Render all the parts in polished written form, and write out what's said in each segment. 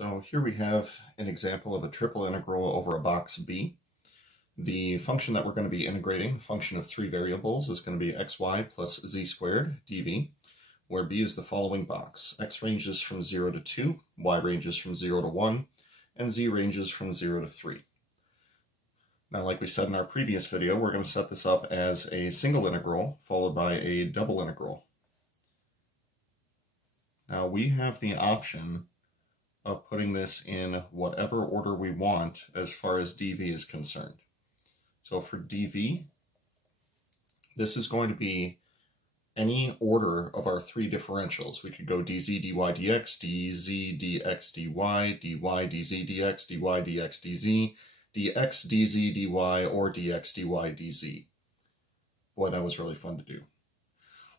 So here we have an example of a triple integral over a box B. The function that we're going to be integrating, function of three variables, is going to be xy plus z squared dv, where B is the following box. X ranges from 0 to 2, y ranges from 0 to 1, and z ranges from 0 to 3. Now, like we said in our previous video, we're going to set this up as a single integral followed by a double integral. Now, we have the option of putting this in whatever order we want as far as dv is concerned. So for dv, this is going to be any order of our three differentials. We could go dz, dy, dx, dz, dx, dy, dy, dz, dx, dy, dx, dz, dx, dz, dy, or dx, dy, dz. Boy, that was really fun to do.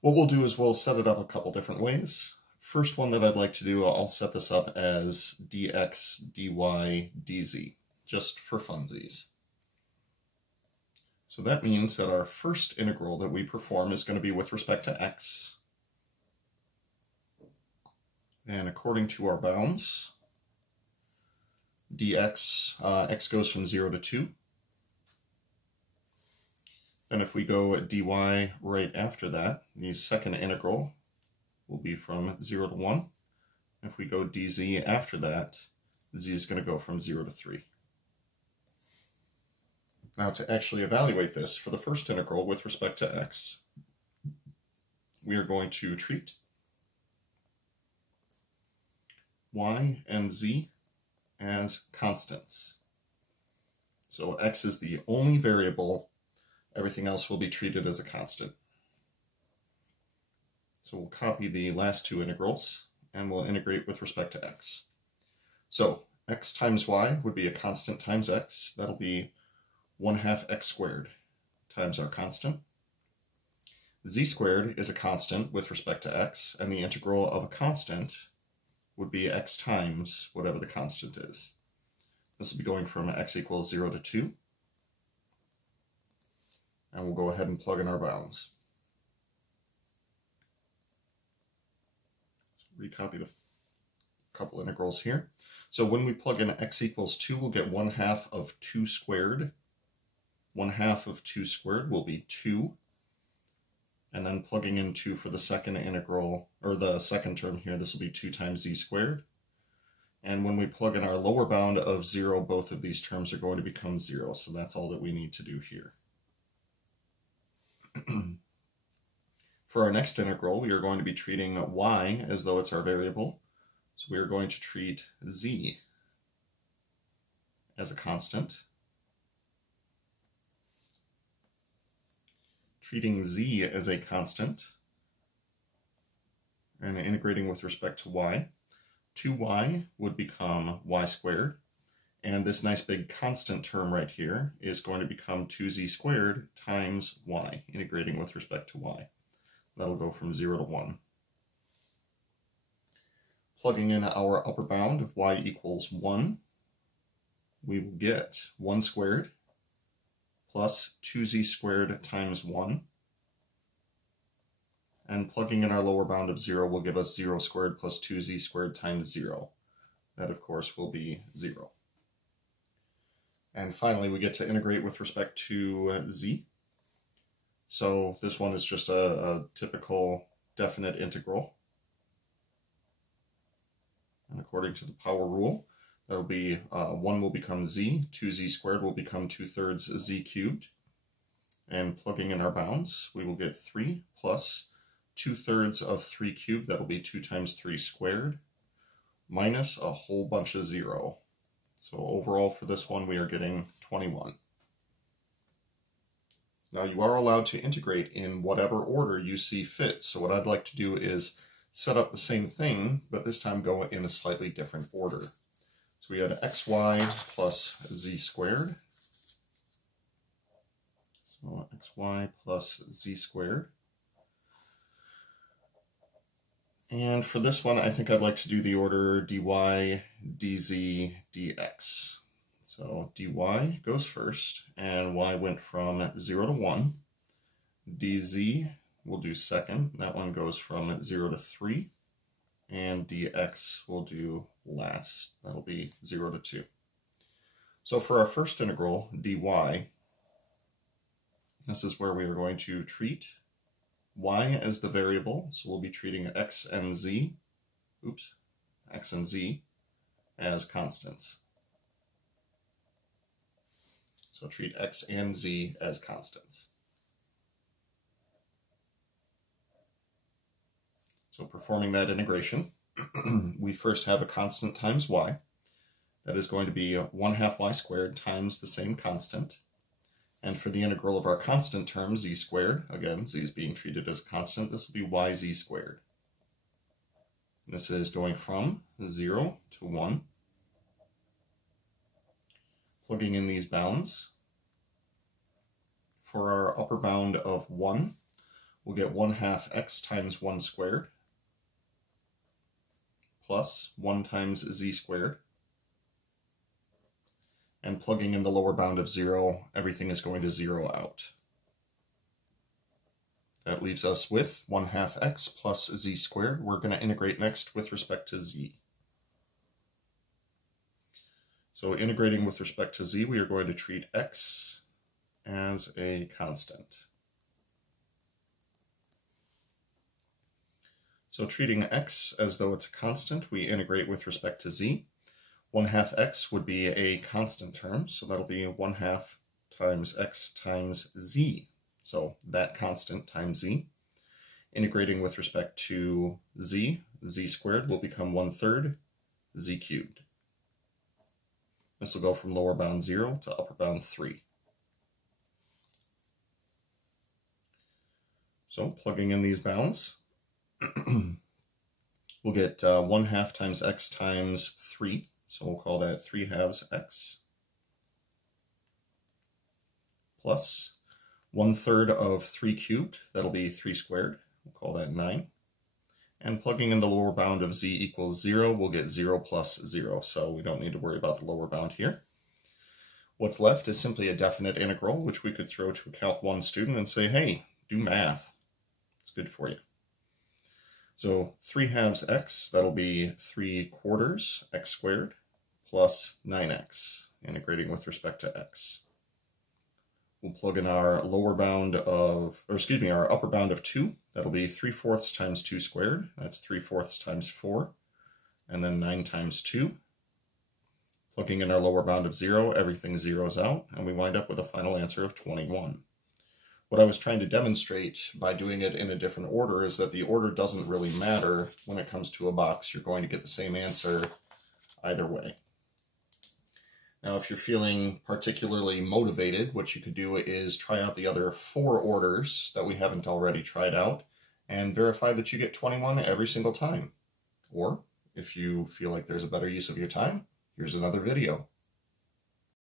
What we'll do is we'll set it up a couple different ways. First one that I'd like to do, I'll set this up as dx, dy, dz, just for funsies. So that means that our first integral that we perform is going to be with respect to x. And according to our bounds, dx, x goes from 0 to 2. Then if we go dy right after that, the second integral will be from 0 to 1. If we go dz after that, z is going to go from 0 to 3. Now, to actually evaluate this for the first integral with respect to x, we are going to treat y and z as constants. So x is the only variable, everything else will be treated as a constant. So we'll copy the last two integrals and we'll integrate with respect to x. So x times y would be a constant times x. That'll be 1/2 x squared times our constant. Z squared is a constant with respect to x, and the integral of a constant would be x times whatever the constant is. This will be going from x equals 0 to 2. And we'll go ahead and plug in our bounds. Recopy the couple integrals here. So when we plug in x equals 2, we'll get 1/2 of 2 squared. 1/2 of 2 squared will be 2. And then plugging in 2 for the second integral, or the second term here, this will be 2 times z squared. And when we plug in our lower bound of 0, both of these terms are going to become 0. So that's all that we need to do here. For our next integral, we are going to be treating y as though it's our variable. So we are going to treat z as a constant. Treating z as a constant and integrating with respect to y. 2y would become y squared. And this nice big constant term right here is going to become 2z squared times y, integrating with respect to y. That'll go from 0 to 1. Plugging in our upper bound of y equals 1, we will get 1 squared plus 2z squared times 1. And plugging in our lower bound of 0 will give us 0 squared plus 2z squared times 0. That, of course, will be 0. And finally, we get to integrate with respect to z. So this one is just a typical definite integral. And according to the power rule, that'll be 1 will become z, 2z squared will become 2/3 z cubed. And plugging in our bounds, we will get 3 plus 2/3 of 3 cubed, that'll be 2 times 3 squared, minus a whole bunch of 0. So overall for this one, we are getting 21. Now you are allowed to integrate in whatever order you see fit. So what I'd like to do is set up the same thing, but this time go in a slightly different order. So we had xy plus z squared. So xy plus z squared. And for this one, I think I'd like to do the order dy, dz, dx. So dy goes first, and y went from 0 to 1. dz we'll do second. That one goes from 0 to 3. and dx we'll do last. That'll be 0 to 2. So for our first integral, dy, this is where we are going to treat y as the variable. So we'll be treating x and z as constants. So treat x and z as constants. So performing that integration, we first have a constant times y. That is going to be 1/2 y squared times the same constant. And for the integral of our constant term, z squared, again, z is being treated as a constant, this will be yz squared. This is going from 0 to 1. Plugging in these bounds. For our upper bound of 1, we'll get 1/2 x times 1 squared plus 1 times z squared. And plugging in the lower bound of 0, everything is going to 0 out. That leaves us with 1/2 x plus z squared. We're going to integrate next with respect to z. So integrating with respect to z, we are going to treat x as a constant. So treating x as though it's a constant, we integrate with respect to z. 1/2 x would be a constant term, so that'll be 1/2 times x times z. So that constant times z. Integrating with respect to z, z squared will become 1/3 z cubed. This will go from lower bound 0 to upper bound 3. So plugging in these bounds, we'll get 1/2 times x times 3. So we'll call that 3/2 x plus 1/3 of 3 cubed. That'll be 3 squared. We'll call that 9. And plugging in the lower bound of z equals 0, we'll get 0 plus 0. So we don't need to worry about the lower bound here. What's left is simply a definite integral, which we could throw to a Calc 1 student and say, hey, do math. It's good for you. So 3/2 x, that'll be 3/4 x squared plus 9x, integrating with respect to x. We'll plug in our lower bound of, our upper bound of 2. That'll be 3/4 times 2 squared. That's 3/4 times 4. And then 9 times 2. Plugging in our lower bound of 0, everything zeroes out, and we wind up with a final answer of 21. What I was trying to demonstrate by doing it in a different order is that the order doesn't really matter when it comes to a box. You're going to get the same answer either way. Now, if you're feeling particularly motivated, what you could do is try out the other 4 orders that we haven't already tried out and verify that you get 21 every single time. Or, if you feel like there's a better use of your time, here's another video.